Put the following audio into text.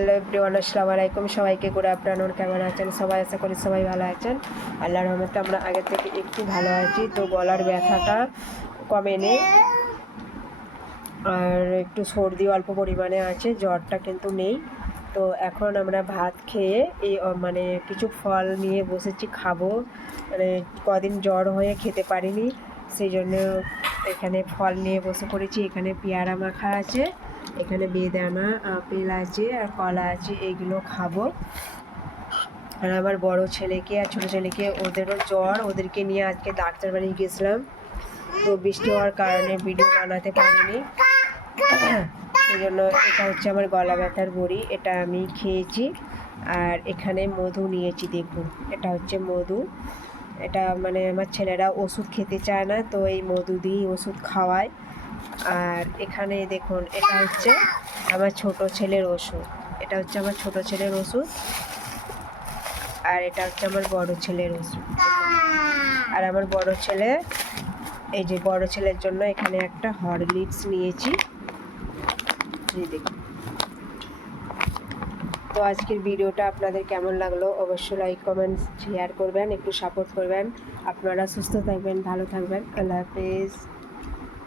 Hello everyone, আসসালামু আলাইকুম। সবাইকে গুড আফটারনুন কেমন আছেন? সবাই আশা করি সবাই ভালো আছেন। আল্লাহর রহমতে আমরা আগের থেকে একটু ভালো আছি, তো গলার ব্যথাটা কমেনি। আর একটু সর্দি অল্প পরিমাণে আছে, জ্বরটা কিন্তু নেই। তো এখন আমরা ভাত খেয়ে এই মানে কিছু ফল নিয়ে বসেছি, খাব। মানে কদিন জ্বর হয়ে খেতে পারিনি, সেই জন্য এখানে ফল নিয়ে বসে পড়েছি, এখানে পেয়ারা মাখা আছে। এখানে বেদানা আপেল আছে আর কলা আছে এইগুলো খাব। আর আমার বড় ছেলেকে আর ছোটো ছেলেকে ওদেরও জ্বর, ওদেরকে নিয়ে আজকে ডাক্তার বাড়ি গেছিলাম। তো বৃষ্টি হওয়ার কারণে ভিডিও বানাতে পারিনি। সেই জন্য এটা হচ্ছে আমার গলা ব্যথার বড়ি, এটা আমি খেয়েছি। আর এখানে মধু নিয়েছি, দেখুন, এটা হচ্ছে মধু। এটা মানে আমার ছেলেরা ওষুধ খেতে চায় না, তো এই মধু দিয়েই ওষুধ খাওয়ায়। আর এখানে দেখুন, এটা হচ্ছে আমার ছোট ছেলের ওষুধ। এটা হচ্ছে আমার ছোট ছেলের ওষুধ। আর এটা হচ্ছে আমার বড় ছেলের ওষুধ। আর আমার বড় ছেলে, এই যে বড় ছেলের জন্য এখানে একটা হরলিক্স নিয়েছি। দেখুন। তো আজকের ভিডিওটা আপনাদের কেমন লাগল অবশ্যই লাইক কমেন্ট শেয়ার করবেন, একটু সাপোর্ট করবেন। আপনারা সুস্থ থাকবেন, ভালো থাকবেন। আল্লাহ হাফেজ।